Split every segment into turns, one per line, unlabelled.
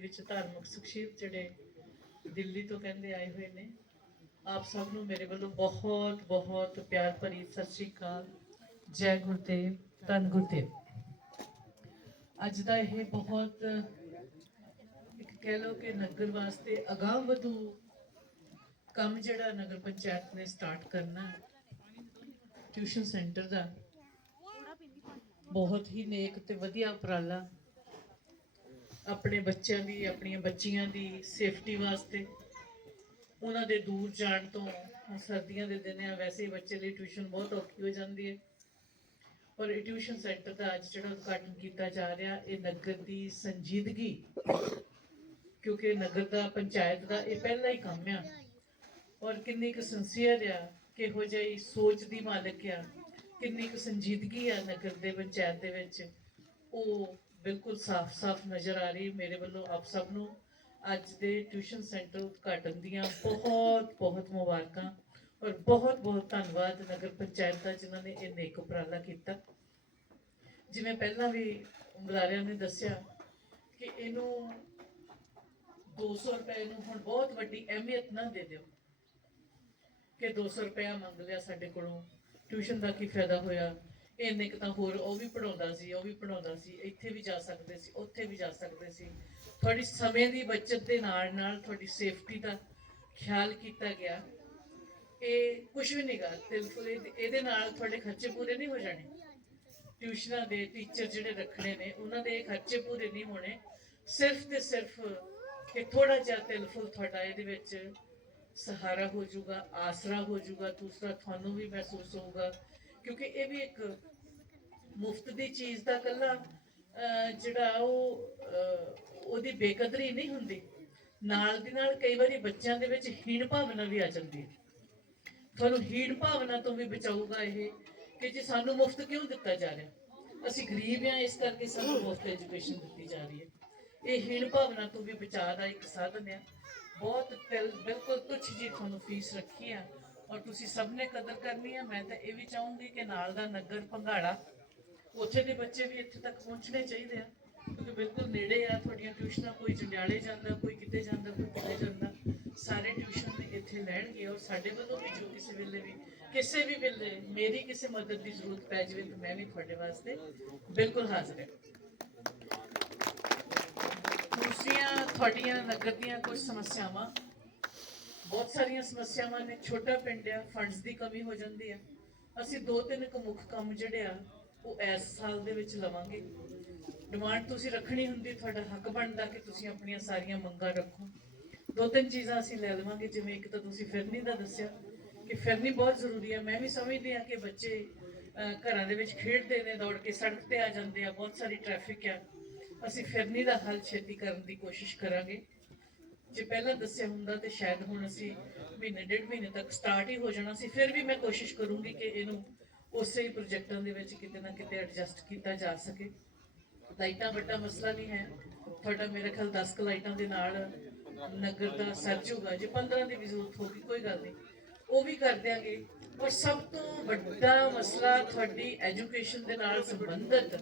ਵਿੱਚ ਧਾਰਮਿਕ ਸ਼ਖਸੀਅਤ ਜਿਹੜੇ ਦਿੱਲੀ ਤੋਂ ਕਹਿੰਦੇ ਆਏ ਹੋਏ ਨੇ, ਆਪ ਸਭ ਨੂੰ ਮੇਰੇ ਵੱਲੋਂ ਬਹੁਤ ਬਹੁਤ ਪਿਆਰ ਭਰੀ ਸਤਿ ਸ਼੍ਰੀ ਅਕਾਲ। ਜੈ ਗੁਰਦੇਵ, ਧੰਨ ਗੁਰਦੇਵ। ਅੱਜ ਦਾ ਇਹ ਬਹੁਤ, ਇੱਕ ਕਹਿ ਲਓ ਕਿ ਨਗਰ ਵਾਸਤੇ ਅਗਾਂਹ ਵਧੂ ਕੰਮ ਜਿਹੜਾ ਨਗਰ ਪੰਚਾਇਤ ਨੇ ਸਟਾਰਟ ਕਰਨਾ ਟਿਊਸ਼ਨ ਸੈਂਟਰ ਦਾ, ਬਹੁਤ ਹੀ ਨੇਕ ਤੇ ਵਧੀਆ ਉਪਰਾਲਾ ਆਪਣੇ ਬੱਚਿਆਂ ਦੀ, ਆਪਣੀਆਂ ਬੱਚੀਆਂ ਦੀ ਸੇਫਟੀ ਵਾਸਤੇ। ਉਹਨਾਂ ਦੇ ਦੂਰ ਜਾਣ ਤੋਂ ਸਰਦੀਆਂ ਦੇ ਦਿਨ ਆ, ਵੈਸੇ ਹੀ ਬੱਚੇ ਲਈ ਟਿਊਸ਼ਨ ਬਹੁਤ ਔਖੀ ਹੋ ਜਾਂਦੀ ਹੈ। ਔਰ ਟਿਊਸ਼ਨ ਸੈਂਟਰ ਦਾ ਅੱਜ ਜਿਹੜਾ ਉਦਘਾਟਨ ਕੀਤਾ ਜਾ ਰਿਹਾ, ਇਹ ਨਗਰ ਦੀ ਸੰਜੀਦਗੀ। ਕਿਉਂਕਿ ਨਗਰ ਦਾ, ਪੰਚਾਇਤ ਦਾ ਇਹ ਪਹਿਲਾ ਹੀ ਕੰਮ ਆ। ਔਰ ਕਿੰਨੀ ਕੁ ਸਿੰਸੀਅਰ ਆ, ਕਿਹੋ ਜਿਹੀ ਸੋਚ ਦੀ ਮਾਲਕ ਆ। ਕਿੰਨੀ ਕੁ ਸੰਜੀਦਗੀ ਆ ਨਗਰ ਦੇ, ਪੰਚਾਇਤ ਦੇ ਵਿੱਚ। ਉਹ ਬਿਲਕੁਲ ਸਾਫ਼-ਸਾਫ਼ ਨਜ਼ਰ ਆ ਰਹੀ ਮੇਰੇ ਵੱਲੋਂ ਆਪ ਸਭ ਨੂੰ। ਅੱਜ ਦੇ ਟਿਊਸ਼ਨ ਸੈਂਟਰ ਉਦਘਾਟਨ ਦੀਆਂ ਬਹੁਤ ਬਹੁਤ ਮੁਬਾਰਕਾਂ ਔਰ ਬਹੁਤ ਬਹੁਤ ਧੰਨਵਾਦ ਨਗਰ ਪੰਚਾਇਤ ਦਾ ਜਿਨ੍ਹਾਂ ਨੇ ਇਹ ਨੇਕ ਉਪਰਾਲਾ ਕੀਤਾ। ਜਿਵੇਂ ਪਹਿਲਾਂ ਵੀ ਬੁਲਾਰਿਆਂ ਨੇ ਦੱਸਿਆ ਕਿ ਇਹਨੂੰ 200 ਰੁਪਏ ਨੂੰ ਹੁਣ ਬਹੁਤ ਵੱਡੀ ਅਹਿਮੀਅਤ ਨਾ ਦੇ ਦਿਓ ਕਿ 200 ਰੁਪਇਆ ਮੰਗ ਲਿਆ ਸਾਡੇ ਕੋਲੋਂ। ਟਿਊਸ਼ਨ ਦਾ ਕੀ ਫਾਇਦਾ ਹੋਇਆ? ਇੰਨੇ ਕੁ ਤਾਂ ਹੋਰ ਉਹ ਵੀ ਪੜਾਉਂਦਾ ਸੀ, ਉਹ ਵੀ ਪੜਾਉਂਦਾ ਸੀ, ਇੱਥੇ ਵੀ ਜਾ ਸਕਦੇ ਸੀ, ਉੱਥੇ ਵੀ ਜਾ ਸਕਦੇ ਸੀ। ਤੁਹਾਡੀ ਸਮੇਂ ਦੀ ਬਚਤ ਦੇ ਨਾਲ ਨਾਲ ਤੁਹਾਡੀ ਸੇਫਟੀ ਦਾ ਖਿਆਲ ਕੀਤਾ ਗਿਆ। ਇਹ ਕੁਝ ਵੀ ਨਹੀਂਗਾ ਤਿਲਫੁਲ ਇਹਦੇ ਨਾਲ ਤੁਹਾਡੇ ਖਰਚੇ ਪੂਰੇ ਨਹੀਂ ਹੋ ਜਾਣੇ। ਟਿਊਸ਼ਨਾਂ ਦੇ ਟੀਚਰ ਜਿਹੜੇ ਰੱਖਣੇ ਨੇ, ਉਹਨਾਂ ਦੇ ਖਰਚੇ ਪੂਰੇ ਨਹੀਂ ਹੋਣੇ। ਸਿਰਫ ਤੇ ਸਿਰਫ ਕਿ ਥੋੜਾ ਜਿਹਾ ਤਿਲਫੁਲ ਤੁਹਾਡਾ ਇਹਦੇ ਵਿੱਚ ਸਹਾਰਾ ਹੋ ਜਾਊਗਾ, ਆਸਰਾ ਹੋ ਜਾਊਗਾ, ਦੂਸਰਾ ਤੁਹਾਨੂੰ ਵੀ ਮਹਿਸੂਸ ਹੋਊਗਾ। ਕਿਉਂਕਿ ਇਹ ਵੀ ਇੱਕ ਮੁਫਤ ਦੀ ਚੀਜ਼ ਦਾ ਕੱਲਾ ਜਿਹੜਾ ਉਹ ਉਹਦੀ ਬੇਕਦਰੀ ਨਹੀਂ ਹੁੰਦੀ। ਨਾਲ ਦੀ ਨਾਲ ਕਈ ਵਾਰੀ ਬੱਚਿਆਂ ਦੇ ਵਿੱਚ ਹੀਣ ਭਾਵਨਾ ਵੀ ਆ ਜਾਂਦੀ ਹੈ। ਤੁਹਾਨੂੰ ਹੀਣ ਭਾਵਨਾ ਤੋਂ ਵੀ ਬਚਾਊਗਾ ਇਹ ਕਿ ਜੇ ਸਾਨੂੰ ਮੁਫਤ ਕਿਉਂ ਦਿੱਤਾ ਜਾ ਰਿਹਾ? ਅਸੀਂ ਗਰੀਬ ਹਾਂ, ਇਸ ਕਰਕੇ ਸਾਨੂੰ ਮੁਫਤ ਐਜੂਕੇਸ਼ਨ ਦਿੱਤੀ ਜਾ ਰਹੀ ਹੈ। ਇਹ ਹੀਣ ਭਾਵਨਾ ਤੋਂ ਵੀ ਬਚਾਅ ਦਾ ਇੱਕ ਸਾਧਨ ਹੈ। ਬਹੁਤ ਬਿਲਕੁਲ ਤੁੱਛ ਜੀ ਤੁਹਾਨੂੰ ਫੀਸ ਰੱਖੀ ਆ ਔਰ ਤੁਸੀਂ ਸਭ ਨੇ ਕਦਰ ਕਰਨੀ ਹੈ ਮੈਂ ਤਾਂ ਇਹ ਵੀ ਚਾਹੂੰਗੀ ਕਿ ਨਾਲ ਦਾ ਨਗਰ ਭੰਗਾੜਾ ਉੱਥੇ ਦੇ ਬੱਚੇ ਵੀ ਇੱਥੇ ਤੱਕ ਪਹੁੰਚਣੇ ਚਾਹੀਦੇ ਆ, ਕਿਉਂਕਿ ਬਿਲਕੁਲ ਨੇੜੇ ਆ, ਤੁਹਾਡੀਆਂ ਟਿਊਸ਼ਨਾਂ ਕੋਈ ਜੰਡਿਆਲੇ ਜਾਂਦਾ, ਕੋਈ ਕਿਤੇ ਜਾਂਦਾ, ਕੋਈ ਕਿਤੇ ਜਾਂਦਾ, ਸਾਰੇ ਟਿਊਸ਼ਨ ਵੀ ਇੱਥੇ ਲੈਣਗੇ ਔਰ ਸਾਡੇ ਵੱਲੋਂ ਵੀ ਜੋ ਕਿਸੇ ਵੇਲੇ ਵੀ, ਕਿਸੇ ਵੀ ਵੇਲੇ ਮੇਰੀ ਕਿਸੇ ਮਦਦ ਦੀ ਜ਼ਰੂਰਤ ਪੈ ਜਾਵੇ ਤਾਂ ਮੈਂ ਵੀ ਤੁਹਾਡੇ ਵਾਸਤੇ ਬਿਲਕੁਲ ਹਾਜ਼ਰ ਹਾਂ। ਦੂਸਰੀਆਂ ਤੁਹਾਡੀਆਂ ਨਗਰ ਦੀਆਂ ਕੁਝ ਸਮੱਸਿਆਵਾਂ, ਬਹੁਤ ਸਾਰੀਆਂ ਸਮੱਸਿਆਵਾਂ ਨੇ, ਛੋਟਾ ਪਿੰਡ ਆ ਫੰਡਸ ਦੀ ਕਮੀ ਹੋ ਜਾਂਦੀ ਆ। ਅਸੀਂ ਦੋ ਤਿੰਨ ਕੁ ਮੁੱਖ ਕੰਮ ਜਿਹੜੇ ਆ ਉਹ ਇਸ ਸਾਲ ਦੇ ਵਿੱਚ ਲਵਾਂਗੇ। ਡਿਮਾਂਡ ਤੁਸੀਂ ਰੱਖਣੀ ਹੁੰਦੀ, ਤੁਹਾਡਾ ਹੱਕ ਬਣਦਾ ਕਿ ਤੁਸੀਂ ਆਪਣੀਆਂ ਸਾਰੀਆਂ ਮੰਗਾਂ ਰੱਖੋ। ਦੋ ਤਿੰਨ ਚੀਜ਼ਾਂ ਅਸੀਂ ਲੈ ਲਵਾਂਗੇ, ਜਿਵੇਂ ਇੱਕ ਤਾਂ ਤੁਸੀਂ ਫਿਰਨੀ ਦਾ ਦੱਸਿਆ ਕਿ ਫਿਰਨੀ ਬਹੁਤ ਜ਼ਰੂਰੀ ਹੈ। ਮੈਂ ਵੀ ਸਮਝਦੀ ਹਾਂ ਕਿ ਬੱਚੇ ਘਰਾਂ ਦੇ ਵਿੱਚ ਖੇਡਦੇ ਨੇ, ਦੌੜ ਕੇ ਸੜਕ ਤੇ ਆ ਜਾਂਦੇ ਆ, ਬਹੁਤ ਸਾਰੀ ਟ੍ਰੈਫਿਕ ਆ। ਅਸੀਂ ਫਿਰਨੀ ਦਾ ਹੱਲ ਛੇਤੀ ਕਰਨ ਦੀ ਕੋਸ਼ਿਸ਼ ਕਰਾਂਗੇ। ਜੇ ਪਹਿਲਾਂ ਦੱਸਿਆ ਹੁੰਦਾ ਤੇ ਸ਼ਾਇਦ ਹੁਣ ਅਸੀਂ ਮਹੀਨੇ, ਡੇਢ ਮਹੀਨੇ ਤੱਕ ਸਟਾਰਟ ਹੀ ਹੋ ਜਾਣਾ ਸੀ, ਫਿਰ ਵੀ ਮੈਂ ਕੋਸ਼ਿਸ਼ ਕਰੂੰਗੀ ਕਿ ਇਹਨੂੰ ਉਸੇ ਹੀ ਪ੍ਰੋਜੈਕਟਾਂ ਦੇ ਵਿੱਚ ਕਿਤੇ ਨਾ ਕਿਤੇ ਐਡਜਸਟ ਕੀਤਾ ਜਾ ਸਕੇ। ਲਾਈਟਾਂ ਵੱਡਾ ਮਸਲਾ ਨਹੀਂ ਹੈ। ਤੁਹਾਡਾ ਮੇਰੇ ਖਿਆਲ 10 ਕੁ ਲਾਈਟਾਂ ਦੇ ਨਾਲ ਨਗਰ ਦਾ ਸਰ ਜਾਊਗਾ ਜੇ 15 ਦੀ ਵੀ ਜ਼ਰੂਰਤ ਹੋਗੀ ਕੋਈ ਗੱਲ ਨਹੀਂ। ਉਹ ਵੀ ਕਰ ਦਿਆਂਗੇ। ਔਰ ਸਭ ਤੋਂ ਵੱਡਾ ਮਸਲਾ ਤੁਹਾਡੀ ਐਜੂਕੇਸ਼ਨ ਦੇ ਨਾਲ ਸੰਬੰਧਿਤ।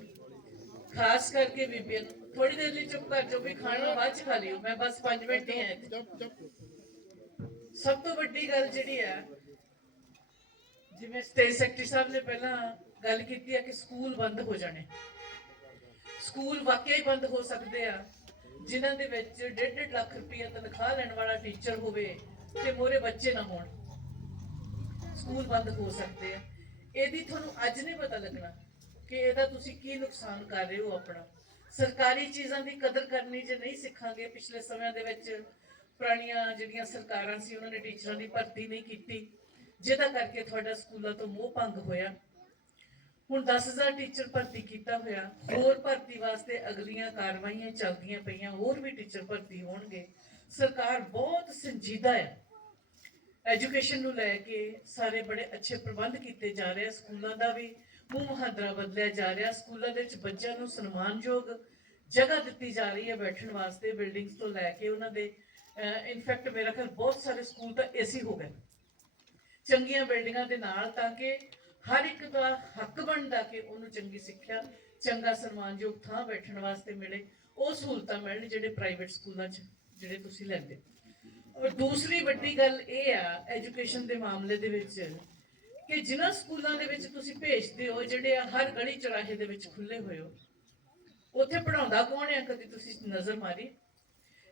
ਖਾਸ ਕਰਕੇ ਬੀਬੀਆਂ ਥੋੜੀ ਦੇਰ ਲਈ ਚੁੱਪ ਕਰ ਜਾਓ ਵੀ ਖਾਣਾ ਬਾਅਦ ਚ ਖਾ ਲਿਓ। ਮੈਂ ਬਸ 5 ਮਿੰਟ ਹੀ ਹੈ। ਸਭ ਤੋਂ ਵੱਡੀ ਗੱਲ ਜਿਹੜੀ ਹੈ ਜਿਵੇਂ ਸਟੇਟ ਸੈਕਟਰੀ ਸਾਹਿਬ ਨੇ ਪਹਿਲਾਂ ਗੱਲ ਕੀਤੀ ਹੈ ਕਿ ਸਕੂਲ ਬੰਦ ਹੋ ਜਾਣੇ। ਸਕੂਲ ਵਾਕਿਆ ਹੀ ਬੰਦ ਹੋ ਸਕਦੇ ਆ, ਜਿਨ੍ਹਾਂ ਦੇ ਵਿੱਚ 1.5 ਲੱਖ ਰੁਪਏ ਤਨਖਾਹ ਲੈਣ ਵਾਲਾ ਟੀਚਰ ਹੋਵੇ ਤੇ ਮੋਰੇ ਬੱਚੇ ਨਾ ਹੋਣ। ਸਕੂਲ ਬੰਦ ਹੋ ਸਕਦੇ ਆ। ਇਹਦੀ ਤੁਹਾਨੂੰ ਅੱਜ ਨਹੀਂ ਪਤਾ ਲੱਗਣਾ ਕਿ ਇਹਦਾ ਤੁਸੀਂ ਕੀ ਨੁਕਸਾਨ ਕਰ ਰਹੇ ਹੋ ਆਪਣਾ। ਸਰਕਾਰੀ ਚੀਜ਼ਾਂ ਦੀ ਕਦਰ ਕਰਨੀ ਜੇ ਨਹੀਂ ਸਿੱਖਾਂਗੇ ਪਿਛਲੇ ਸਮਿਆਂ ਦੇ ਵਿੱਚ, ਪੁਰਾਣੀਆਂ ਜਿਹੜੀਆਂ ਸਰਕਾਰਾਂ ਸੀ, ਉਹਨਾਂ ਨੇ ਟੀਚਰਾਂ ਦੀ ਭਰਤੀ ਨਹੀਂ ਕੀਤੀ। ਜਿਹਦਾ ਕਰਕੇ ਤੁਹਾਡਾ ਸਕੂਲਾਂ ਤੋਂ ਮੋਹ ਭੰਗ ਹੋਇਆ। ਹੁਣ 10000 ਟੀਚਰ ਭਰਤੀ ਕੀਤਾ ਹੋਇਆ। ਹੋਰ ਭਰਤੀ ਵਾਸਤੇ ਅਗਲੀਆਂ ਕਾਰਵਾਈਆਂ ਚੱਲਦੀਆਂ ਪਈਆਂ, ਹੋਰ ਵੀ ਟੀਚਰ ਭਰਤੀ ਹੋਣਗੇ। ਸਰਕਾਰ ਬਹੁਤ ਸੰਜੀਦਾ ਹੈ। ਐਜੂਕੇਸ਼ਨ ਨੂੰ ਲੈ ਕੇ ਸਾਰੇ ਬੜੇ ਅੱਛੇ ਪ੍ਰਬੰਧ ਕੀਤੇ ਜਾ ਰਹੇ ਆ, ਸਕੂਲਾਂ ਦਾ ਵੀ ਮੂੰਹ ਮੁਹਾਂਦਰਾ ਬਦਲਿਆ ਜਾ ਰਿਹਾ। ਸਕੂਲਾਂ ਦੇ ਵਿੱਚ ਬੱਚਿਆਂ ਨੂੰ ਸਨਮਾਨਯੋਗ ਜਗ੍ਹਾ ਦਿੱਤੀ ਜਾ ਰਹੀ ਹੈ ਬੈਠਣ ਵਾਸਤੇ। ਬਿਲਡਿੰਗਸ ਤੋਂ ਲੈ ਕੇ ਉਹਨਾਂ ਦੇ ਇਨਫੈਕਟ ਮੇਰਾ ਖਿਆਲ ਬਹੁਤ ਸਾਰੇ ਸਕੂਲ ਤਾਂ ਏਸੀ ਹੋ ਗਏ। ਚੰਗੀਆਂ ਬਿਲਡਿੰਗਾਂ ਦੇ ਨਾਲ ਤਾਂ ਕਿ ਹਰ ਇੱਕ ਦਾ ਹੱਕ ਬਣਦਾ ਕਿ ਉਹਨੂੰ ਚੰਗੀ ਸਿੱਖਿਆ, ਚੰਗਾ ਸਨਮਾਨਯੋਗ ਥਾਂ ਬੈਠਣ ਵਾਸਤੇ ਮਿਲੇ। ਉਹ ਸਹੂਲਤਾਂ ਮਿਲਣ ਜਿਹੜੇ ਪ੍ਰਾਈਵੇਟ ਸਕੂਲਾਂ 'ਚ, ਜਿਹੜੇ ਤੁਸੀਂ ਲੈਂਦੇ ਹੋ। ਔਰ ਦੂਸਰੀ ਵੱਡੀ ਗੱਲ ਇਹ ਆ ਐਜੂਕੇਸ਼ਨ ਦੇ ਮਾਮਲੇ ਦੇ ਵਿੱਚ ਕਿ ਜਿਨ੍ਹਾਂ ਸਕੂਲਾਂ ਦੇ ਵਿੱਚ ਤੁਸੀਂ ਭੇਜਦੇ ਹੋ, ਜਿਹੜੇ ਆ ਹਰ ਗਲੀ ਚੌਰਾਹੇ ਦੇ ਵਿੱਚ ਖੁੱਲੇ ਹੋਏ ਹੋ, ਉੱਥੇ ਪੜਾਉਂਦਾ ਕੌਣ ਹੈ ਕਦੀ ਤੁਸੀਂ ਨਜ਼ਰ ਮਾਰੀ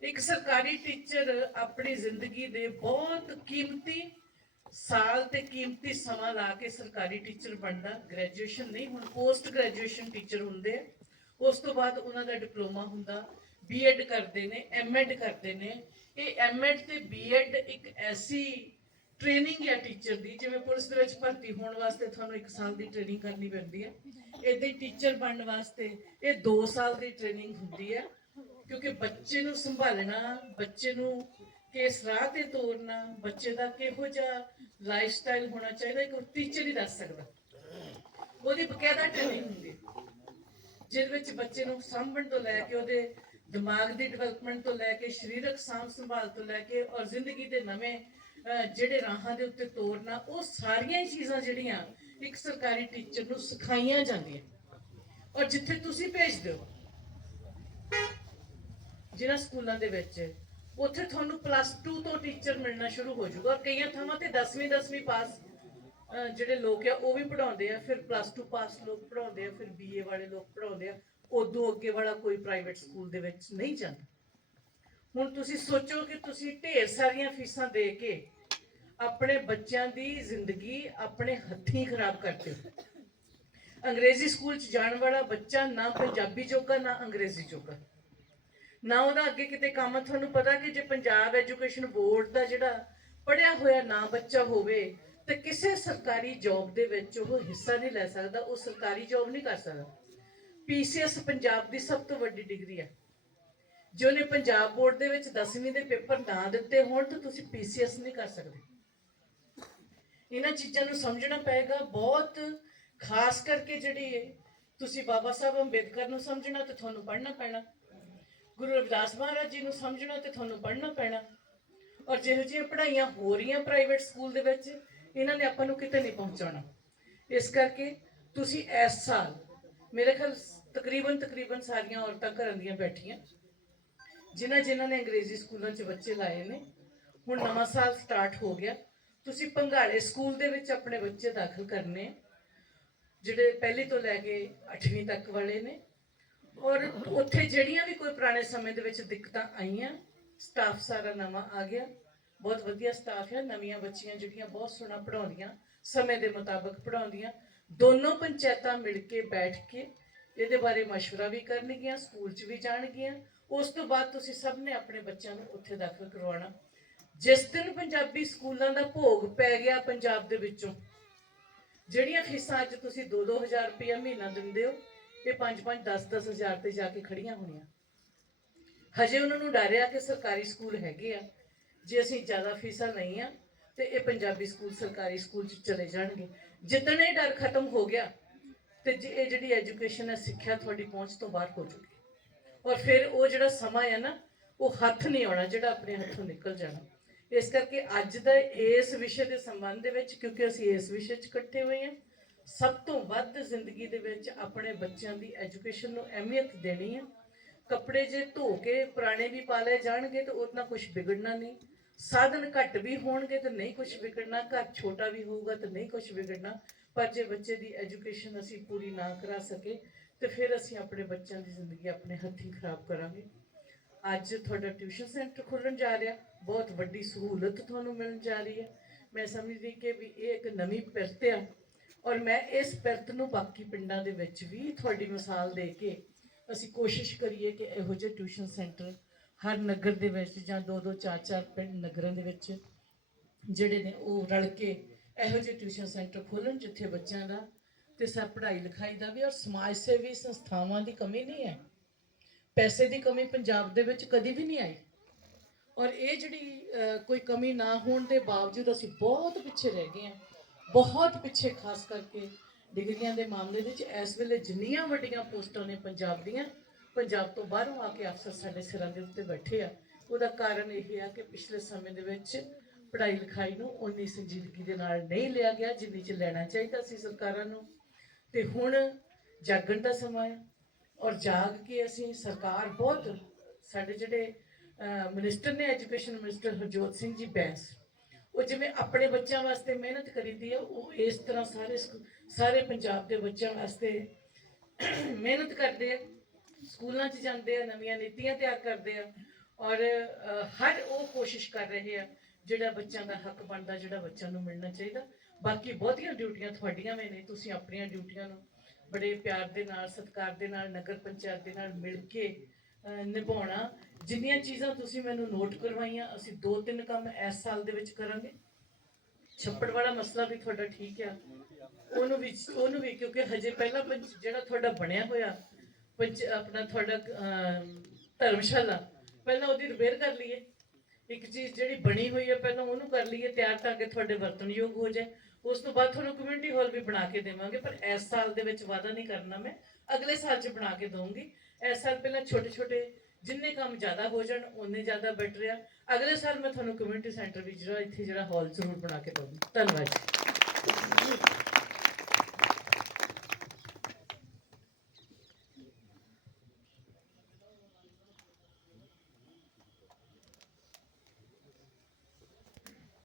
ਇੱਕ ਸਰਕਾਰੀ ਟੀਚਰ ਆਪਣੀ ਜ਼ਿੰਦਗੀ ਦੇ ਬਹੁਤ ਕੀਮਤੀ ਸਾਲ ਤੇ ਕੀਮਤੀ ਸਮਾਂ ਲਾ ਕੇ ਸਰਕਾਰੀ ਟੀਚਰ ਬਣਦਾ ਗ੍ਰੈਜੂਏਸ਼ਨ ਨਹੀਂ, ਹੁਣ ਪੋਸਟ ਗ੍ਰੈਜੂਏਸ਼ਨ ਟੀਚਰ ਹੁੰਦੇ ਉਸ ਤੋਂ ਬਾਅਦ ਉਹਨਾਂ ਦਾ ਡਿਪਲੋਮਾ ਹੁੰਦਾ ਬੀਐਡ ਕਰਦੇ ਨੇ ਐਮਐਡ ਕਰਦੇ ਨੇ। ਇਹ ਐਮਐਡ ਤੇ ਬੀਐਡ ਇੱਕ ਐਸੀ ਟ੍ਰੇਨਿੰਗ ਹੈ ਟੀਚਰ ਦੀ, ਜਿਵੇਂ ਪੁਲਿਸ ਦੇ ਵਿੱਚ ਭਰਤੀ ਹੋਣ ਵਾਸਤੇ ਤੁਹਾਨੂੰ 1 ਸਾਲ ਦੀ ਟ੍ਰੇਨਿੰਗ ਕਰਨੀ ਪੈਂਦੀ ਹੈ ਇਦਾਂ ਹੀ ਟੀਚਰ ਬਣਨ ਵਾਸਤੇ ਇਹ 2 ਸਾਲ ਦੀ ਟ੍ਰੇਨਿੰਗ ਹੁੰਦੀ ਹੈ ਕਿਉਂਕਿ ਬੱਚੇ ਨੂੰ ਸੰਭਾਲਣਾ, ਬੱਚੇ ਨੂੰ ਕਿਸ ਰਾਹ ਤੇ ਤੋਰਨਾ ਬੱਚੇ ਦਾ ਕਿਹੋ ਜਿਹਾ ਲਾਈਫ ਸਟਾਈਲ ਹੋਣਾ ਚਾਹੀਦਾ, ਇੱਕ ਟੀਚਰ ਹੀ ਦੱਸ ਸਕਦਾ। ਉਹਦੀ ਬਕਾਇਦਾ ਟ੍ਰੇਨਿੰਗ ਹੁੰਦੀ ਹੈ। ਵਿੱਚ ਬੱਚੇ ਨੂੰ ਸਾਂਭਣ ਤੋਂ ਲੈ ਕੇ, ਉਹਦੇ ਦਿਮਾਗ ਦੀ ਡਿਵੈਲਪਮੈਂਟ ਤੋਂ ਲੈ ਕੇ, ਸਰੀਰਕ ਸਾਂਭ ਸੰਭਾਲ ਤੋਂ ਲੈ ਕੇ ਔਰ ਜ਼ਿੰਦਗੀ ਦੇ ਨਵੇਂ ਜਿਹੜੇ ਰਾਹਾਂ ਦੇ ਉੱਤੇ ਤੋਰਨਾ ਉਹ ਸਾਰੀਆਂ ਹੀ ਚੀਜ਼ਾਂ ਜਿਹੜੀਆਂ ਇੱਕ ਸਰਕਾਰੀ ਟੀਚਰ ਨੂੰ ਸਿਖਾਈਆਂ ਜਾਂਦੀਆਂ। ਔਰ ਜਿੱਥੇ ਤੁਸੀਂ ਭੇਜਦੇ ਹੋ, ਜਿਨ੍ਹਾਂ ਸਕੂਲਾਂ ਦੇ ਵਿੱਚ ਉੱਥੇ ਤੁਹਾਨੂੰ ਪਲੱਸ 2 ਤੋਂ ਟੀਚਰ ਮਿਲਣਾ ਸ਼ੁਰੂ ਹੋ ਜਾਊਗਾ ਕਈਆਂ ਥਾਵਾਂ ਤੇ 10ਵੀਂ 10ਵੀਂ ਪਾਸ ਜਿਹੜੇ ਲੋਕ ਆ, ਉਹ ਵੀ ਪੜਾਉਂਦੇ ਆ, ਫਿਰ ਪਲੱਸ 2 ਪਾਸ ਲੋਕ ਪੜਾਉਂਦੇ ਆ, ਫਿਰ ਬੀਏ ਵਾਲੇ ਲੋਕ ਪੜਾਉਂਦੇ ਆ, ਉਦੋਂ ਅੱਗੇ ਵਾਲਾ ਕੋਈ ਪ੍ਰਾਈਵੇਟ ਸਕੂਲ ਦੇ ਵਿੱਚ ਨਹੀਂ ਜਾਂਦਾ। ਹੁਣ ਤੁਸੀਂ ਸੋਚੋ ਕਿ ਤੁਸੀਂ ਢੇਰ ਸਾਰੀਆਂ ਫੀਸਾਂ ਦੇ ਕੇ ਆਪਣੇ ਬੱਚਿਆਂ ਦੀ ਜ਼ਿੰਦਗੀ ਆਪਣੇ ਹੱਥੀਂ ਖਰਾਬ ਕਰਦੇ ਹੋ। ਅੰਗਰੇਜ਼ੀ ਸਕੂਲ ਚ ਜਾਣ ਵਾਲਾ ਬੱਚਾ ਨਾ ਪੰਜਾਬੀ ਜੋਗਾ, ਨਾ ਅੰਗਰੇਜ਼ੀ ਜੋਗਾ। ਨਾ ਉਹਦਾ ਅੱਗੇ ਕਿਤੇ ਕੰਮ ਤੁਹਾਨੂੰ ਪਤਾ ਕਿ ਜੇ ਪੰਜਾਬ ਐਜੂਕੇਸ਼ਨ ਬੋਰਡ ਦਾ ਜਿਹੜਾ ਪੜਿਆ ਹੋਇਆ ਨਾ ਬੱਚਾ ਹੋਵੇ ਤੇ ਕਿਸੇ ਸਰਕਾਰੀ ਜੌਬ ਦੇ ਵਿੱਚ ਉਹ ਹਿੱਸਾ ਨਹੀਂ ਲੈ ਸਕਦਾ ਉਹ ਸਰਕਾਰੀ ਜੌਬ ਨਹੀਂ ਕਰ ਸਕਦਾ। ਪੀਸੀਐਸ ਪੰਜਾਬ ਦੀ ਸਭ ਤੋਂ ਵੱਡੀ ਡਿਗਰੀ ਹੈ। ਜੇ ਉਹਨੇ ਪੰਜਾਬ ਬੋਰਡ ਦੇ ਵਿੱਚ 10ਵੀਂ ਦੇ ਪੇਪਰ ਨਾ ਦਿੱਤੇ ਹੋਣ ਤਾਂ ਤੁਸੀਂ ਪੀਸੀਐਸ ਨਹੀਂ ਕਰ ਸਕਦੇ। ਇਹਨਾਂ ਚੀਜ਼ਾਂ ਨੂੰ ਸਮਝਣਾ ਪਏਗਾ। ਬਹੁਤ ਖਾਸ ਕਰਕੇ ਜਿਹੜੀ ਹੈ, ਤੁਸੀਂ ਬਾਬਾ ਸਾਹਿਬ ਅੰਬੇਦਕਰ ਨੂੰ ਸਮਝਣਾ ਤੇ ਤੁਹਾਨੂੰ ਪੜ੍ਹਨਾ ਪੈਣਾ। ਗੁਰੂ ਰਵਿਦਾਸ ਮਹਾਰਾਜ ਜੀ ਨੂੰ ਸਮਝਣਾ ਤੇ ਤੁਹਾਨੂੰ ਪੜ੍ਹਨਾ ਪੈਣਾ। ਔਰ ਜਿਹੋ ਜਿਹੀਆਂ ਪੜ੍ਹਾਈਆਂ ਹੋ ਰਹੀਆਂ ਪ੍ਰਾਈਵੇਟ ਸਕੂਲ ਦੇ ਵਿੱਚ, ਇਹਨਾਂ ਨੇ ਆਪਾਂ ਨੂੰ ਕਿਤੇ ਨਹੀਂ ਪਹੁੰਚਾਉਣਾ। ਇਸ ਕਰਕੇ ਤੁਸੀਂ ਇਸ ਸਾਲ, ਮੇਰੇ ਖਿਆਲ ਤਕਰੀਬਨ ਤਕਰੀਬਨ ਸਾਰੀਆਂ ਔਰਤਾਂ ਘਰਾਂ ਦੀਆਂ ਬੈਠੀਆਂ। ਜਿਨ੍ਹਾਂ ਜਿਨ੍ਹਾਂ ਨੇ ਅੰਗਰੇਜ਼ੀ ਸਕੂਲਾਂ 'ਚ ਬੱਚੇ ਲਾਏ ਨੇ, ਹੁਣ ਨਵਾਂ ਸਾਲ ਸਟਾਰਟ ਹੋ ਗਿਆ। ਤੁਸੀਂ ਪੰਘਾਲੇ ਸਕੂਲ ਦੇ ਵਿੱਚ ਆਪਣੇ ਬੱਚੇ ਦਾਖਲ ਕਰਨੇ ਜਿਹੜੇ ਪਹਿਲੀ ਤੋਂ ਲੈ ਕੇ 8ਵੀਂ ਤੱਕ ਵਾਲੇ ਨੇ। ਔਰ ਉੱਥੇ ਜਿਹੜੀਆਂ ਵੀ ਕੋਈ ਪੁਰਾਣੇ ਸਮੇਂ ਦੇ ਵਿੱਚ ਦਿੱਕਤਾਂ ਆਈਆਂ ਸਟਾਫ ਸਾਰਾ ਨਵਾਂ ਆ ਗਿਆ ਬਹੁਤ ਵਧੀਆ ਸਟਾਫ ਹੈ ਨਵੀਆਂ ਬੱਚੀਆਂ ਜਿਹੜੀਆਂ ਬਹੁਤ ਸੋਹਣਾ ਪੜਾਉਂਦੀਆਂ ਸਮੇਂ ਦੇ ਮੁਤਾਬਕ ਪੜਾਉਂਦੀਆਂ ਦੋਨੋਂ ਪੰਚਾਇਤਾਂ ਮਿਲ ਕੇ ਬੈਠ ਕੇ ਇਹਦੇ ਬਾਰੇ مشورہ ਵੀ ਕਰਨਗੀਆਂ ਸਕੂਲ 'ਚ ਵੀ ਜਾਣਗੀਆਂ ਉਸ ਤੋਂ ਬਾਅਦ ਤੁਸੀਂ ਸਭ ਨੇ ਆਪਣੇ ਬੱਚਿਆਂ ਨੂੰ ਉੱਥੇ ਦਾਖਲ ਕਰਵਾਉਣਾ ਜਿਸ ਦਿਨ ਪੰਜਾਬੀ ਸਕੂਲਾਂ ਦਾ ਭੋਗ ਪੈ ਗਿਆ ਪੰਜਾਬ ਦੇ ਵਿੱਚੋਂ ਜਿਹੜੀਆਂ ਫੀਸਾਂ ਅੱਜ ਤੁਸੀਂ 2-2000 ਰੁਪਏ ਮਹੀਨਾ ਦਿੰਦੇ ਹੋ ਇਹ 5-5 10-10 ਹਜ਼ਾਰ ਤੇ ਜਾ ਕੇ ਖੜੀਆਂ ਹੋਣੀਆਂ। ਹਜੇ ਉਹਨਾਂ ਨੂੰ ਡਰਿਆ ਕਿ ਸਰਕਾਰੀ ਸਕੂਲ ਹੈਗੇ ਆ। ਜੇ ਅਸੀਂ ਜ਼ਿਆਦਾ ਫੀਸਾਂ ਨਹੀਂ ਆ, ਤੇ ਇਹ ਪੰਜਾਬੀ ਸਕੂਲ ਸਰਕਾਰੀ ਸਕੂਲ ਚ ਚਲੇ ਜਾਣਗੇ। ਜਿੱਦਣ ਇਹ ਡਰ ਖਤਮ ਹੋ ਗਿਆ, ਤੇ ਜੇ ਇਹ ਜਿਹੜੀ ਐਜੂਕੇਸ਼ਨ ਹੈ, ਸਿੱਖਿਆ ਤੁਹਾਡੀ ਪਹੁੰਚ ਤੋਂ ਬਾਹਰ ਹੋ ਜੂਗੀ ਔਰ ਫਿਰ ਉਹ ਜਿਹੜਾ ਸਮਾਂ ਹੈ ਨਾ, ਉਹ ਹੱਥ ਨਹੀਂ ਆਉਣਾ, ਜਿਹੜਾ ਆਪਣੇ ਹੱਥੋਂ ਨਿਕਲ ਜਾਣਾ। ਇਸ ਕਰਕੇ ਅੱਜ ਦਾ ਇਸ ਵਿਸ਼ੇ ਦੇ ਸੰਬੰਧ ਦੇ ਵਿੱਚ, ਕਿਉਂਕਿ ਅਸੀਂ ਇਸ ਵਿਸ਼ੇ 'ਚ ਇਕੱਠੇ ਹੋਏ ਹਾਂ ਸਭ ਤੋਂ ਵੱਧ ਜ਼ਿੰਦਗੀ ਦੇ ਵਿੱਚ ਆਪਣੇ ਬੱਚਿਆਂ ਦੀ ਐਜੂਕੇਸ਼ਨ ਨੂੰ ਅਹਿਮੀਅਤ ਦੇਣੀ ਹੈ ਕੱਪੜੇ ਜੇ ਧੋ ਕੇ ਪੁਰਾਣੇ ਵੀ ਪਾ ਲਏ ਜਾਣਗੇ ਤਾਂ ਉਹਨਾਂ ਨਾਲ ਕੁਝ ਵਿਗੜਨਾ ਨਹੀਂ। ਸਾਧਨ ਘੱਟ ਵੀ ਹੋਣਗੇ ਤਾਂ ਨਹੀਂ ਕੁਝ ਵਿਗੜਨਾ। ਘਰ ਛੋਟਾ ਵੀ ਹੋਊਗਾ ਤਾਂ ਨਹੀਂ ਕੁਝ ਵਿਗੜਨਾ। ਪਰ ਜੇ ਬੱਚੇ ਦੀ ਐਜੂਕੇਸ਼ਨ ਅਸੀਂ ਪੂਰੀ ਨਾ ਕਰਾ ਸਕੇ ਤੇ ਫਿਰ ਅਸੀਂ ਆਪਣੇ ਬੱਚਿਆਂ ਦੀ ਜ਼ਿੰਦਗੀ ਆਪਣੇ ਹੱਥੀਂ ਖਰਾਬ ਕਰਾਂਗੇ। ਅੱਜ ਤੁਹਾਡਾ ਟਿਊਸ਼ਨ ਸੈਂਟਰ ਖੁੱਲਣ ਜਾ ਰਿਹਾ। ਬਹੁਤ ਵੱਡੀ ਸਹੂਲਤ ਤੁਹਾਨੂੰ ਮਿਲਣ ਜਾ ਰਹੀ ਹੈ। ਮੈਂ ਸਮਝਦੀ ਕਿ ਵੀ ਇਹ ਇੱਕ ਨਵੀਂ ਪਿਰਤ ਆ ਔਰ ਮੈਂ ਇਸ ਪਿਰਤ ਨੂੰ ਬਾਕੀ ਪਿੰਡਾਂ ਦੇ ਵਿੱਚ ਵੀ ਤੁਹਾਡੀ ਮਿਸਾਲ ਦੇ ਕੇ ਅਸੀਂ ਕੋਸ਼ਿਸ਼ ਕਰੀਏ ਕਿ ਇਹੋ ਜਿਹੇ ਟਿਊਸ਼ਨ ਸੈਂਟਰ ਹਰ ਨਗਰ ਦੇ ਵਿੱਚ ਜਾਂ ਦੋ ਦੋ ਚਾਰ ਚਾਰ ਪਿੰਡ ਨਗਰਾਂ ਦੇ ਵਿੱਚ ਜਿਹੜੇ ਨੇ ਉਹ ਰਲ ਕੇ ਇਹੋ ਜਿਹੇ ਟਿਊਸ਼ਨ ਸੈਂਟਰ ਖੋਲਣ ਜਿੱਥੇ ਬੱਚਿਆਂ ਦਾ ਤੇ ਸਭ ਪੜ੍ਹਾਈ ਲਿਖਾਈ ਦਾ ਵੀ ਔਰ ਸਮਾਜ ਸੇਵੀ ਸੰਸਥਾਵਾਂ ਦੀ ਕਮੀ ਨਹੀਂ ਹੈ। ਪੈਸੇ ਦੀ ਕਮੀ ਪੰਜਾਬ ਦੇ ਵਿੱਚ ਕਦੀ ਵੀ ਨਹੀਂ ਆਈ। ਔਰ ਇਹ ਜਿਹੜੀ ਕੋਈ ਕਮੀ ਨਾ ਹੋਣ ਦੇ ਬਾਵਜੂਦ ਅਸੀਂ ਬਹੁਤ ਪਿੱਛੇ ਰਹਿ ਗਏ ਹਾਂ। ਬਹੁਤ ਪਿੱਛੇ, ਖਾਸ ਕਰਕੇ ਡਿਗਰੀਆਂ ਦੇ ਮਾਮਲੇ ਵਿੱਚ ਇਸ ਵੇਲੇ ਜਿੰਨੀਆਂ ਵੱਡੀਆਂ ਪੋਸਟਾਂ ਨੇ ਪੰਜਾਬ ਦੀਆਂ, ਪੰਜਾਬ ਤੋਂ ਬਾਹਰੋਂ ਆ ਕੇ ਅਫਸਰ ਸਾਡੇ ਸਿਰਾਂ ਦੇ ਉੱਤੇ ਬੈਠੇ ਆ। ਉਹਦਾ ਕਾਰਨ ਇਹ ਆ ਕਿ ਪਿਛਲੇ ਸਮੇਂ ਦੇ ਵਿੱਚ ਪੜ੍ਹਾਈ ਲਿਖਾਈ ਨੂੰ ਉਨੀ ਸੰਜੀਦਗੀ ਦੇ ਨਾਲ ਨਹੀਂ ਲਿਆ ਗਿਆ, ਜਿੰਨੀ ਚ ਲੈਣਾ ਚਾਹੀਦਾ ਸੀ ਸਰਕਾਰਾਂ ਨੂੰ। ਤੇ ਹੁਣ ਜਾਗਣ ਦਾ ਸਮਾਂ ਹੈ ਔਰ ਜਾਗ ਕੇ ਅਸੀਂ ਸਰਕਾਰ ਬਹੁਤ, ਸਾਡੇ ਜਿਹੜੇ ਮਿਨਿਸਟਰ ਨੇ ਐਜੂਕੇਸ਼ਨ ਮਿਨਿਸਟਰ ਹਰਜੋਤ ਸਿੰਘ ਜੀ ਬੈਂਸ ਉਹ ਜਿਵੇਂ ਆਪਣੇ ਬੱਚਿਆਂ ਵਾਸਤੇ ਮਿਹਨਤ ਕਰੀਦੀ ਆ, ਉਹ ਇਸ ਤਰ੍ਹਾਂ ਸਾਰੇ ਸਕੂ- ਸਾਰੇ ਪੰਜਾਬ ਦੇ ਬੱਚਿਆਂ ਵਾਸਤੇ ਮਿਹਨਤ ਕਰਦੇ ਆ, ਸਕੂਲਾਂ 'ਚ ਜਾਂਦੇ ਆ, ਨਵੀਆਂ ਨੀਤੀਆਂ ਤਿਆਰ ਕਰਦੇ ਆ ਔਰ ਹਰ ਉਹ ਕੋਸ਼ਿਸ਼ ਕਰ ਰਹੇ ਆ ਜਿਹੜਾ ਬੱਚਿਆਂ ਦਾ ਹੱਕ ਬਣਦਾ, ਜਿਹੜਾ ਬੱਚਿਆਂ ਨੂੰ ਮਿਲਣਾ ਚਾਹੀਦਾ। ਬਾਕੀ ਬਹੁਤੀਆਂ ਡਿਊਟੀਆਂ ਤੁਹਾਡੀਆਂ ਵੀ ਨੇ, ਤੁਸੀਂ ਆਪਣੀਆਂ ਡਿਊਟੀਆਂ ਨੂੰ ਬੜੇ ਪਿਆਰ ਦੇ ਨਾਲ, ਸਤਿਕਾਰ ਦੇ ਨਾਲ, ਨਗਰ ਪੰਚਾਇਤ ਦੇ ਨਾਲ ਮਿਲ ਕੇ ਨਿਭਾਉਣਾ। ਜਿੰਨੀਆਂ ਚੀਜ਼ਾਂ ਤੁਸੀਂ ਮੈਨੂੰ ਨੋਟ ਕਰਵਾਈਆਂ, ਅਸੀਂ ਦੋ ਤਿੰਨ ਕੰਮ ਇਸ ਸਾਲ ਦੇ ਵਿੱਚ ਕਰਾਂਗੇ। ਛੱਪੜ ਵਾਲਾ ਮਸਲਾ ਵੀ ਤੁਹਾਡਾ ਠੀਕ ਆ। ਉਹਨੂੰ ਵੀ ਉਹਨੂੰ ਵੀ, ਕਿਉਂਕਿ ਹਜੇ ਪਹਿਲਾਂ ਜਿਹੜਾ ਤੁਹਾਡਾ ਬਣਿਆ ਹੋਇਆ, ਪੰਚ, ਆਪਣਾ ਤੁਹਾਡਾ ਧਰਮਸ਼ਾਲਾ, ਪਹਿਲਾਂ ਉਹਦੀ ਰਿਪੇਅਰ ਕਰ ਲਈਏ। ਇੱਕ ਚੀਜ਼ ਜਿਹੜੀ ਬਣੀ ਹੋਈ ਹੈ ਪਹਿਲਾਂ ਉਹਨੂੰ ਕਰ ਲਈਏ, ਤਿਆਰ ਤਾਂ ਕਿ ਤੁਹਾਡੇ ਵਰਤਨਯੋਗ ਹੋ ਜਾਏ। ਉਸ ਤੋਂ ਬਾਅਦ ਤੁਹਾਨੂੰ ਕਮਿਊਨਿਟੀ ਹਾਲ ਵੀ ਬਣਾ ਕੇ ਦੇਵਾਂਗੇ, ਪਰ ਇਸ ਸਾਲ ਦੇ ਵਿੱਚ ਵਾਅਦਾ ਨਹੀਂ ਕਰਨਾ ਮੈਂ। ਅਗਲੇ ਸਾਲ 'ਚ ਬਣਾ ਕੇ ਦਊਂਗੀ। ਇਸ ਸਾਲ ਪਹਿਲਾਂ ਛੋਟੇ ਛੋਟੇ ਜਿੰਨੇ ਕੰਮ ਜ਼ਿਆਦਾ ਹੋ ਜਾਣ ਉਹਨੇ ਜ਼ਿਆਦਾ ਬੈਟਰ ਆ ਅਗਲੇ ਸਾਲ ਮੈਂ ਤੁਹਾਨੂੰ ਕਮਿਊਨਿਟੀ ਸੈਂਟਰ ਵੀ ਜਿਹੜਾ, ਇੱਥੇ ਜਿਹੜਾ ਹਾਲ ਜ਼ਰੂਰ ਬਣਾ ਕੇ ਦਊਂਗੀ। ਧੰਨਵਾਦ ਜੀ।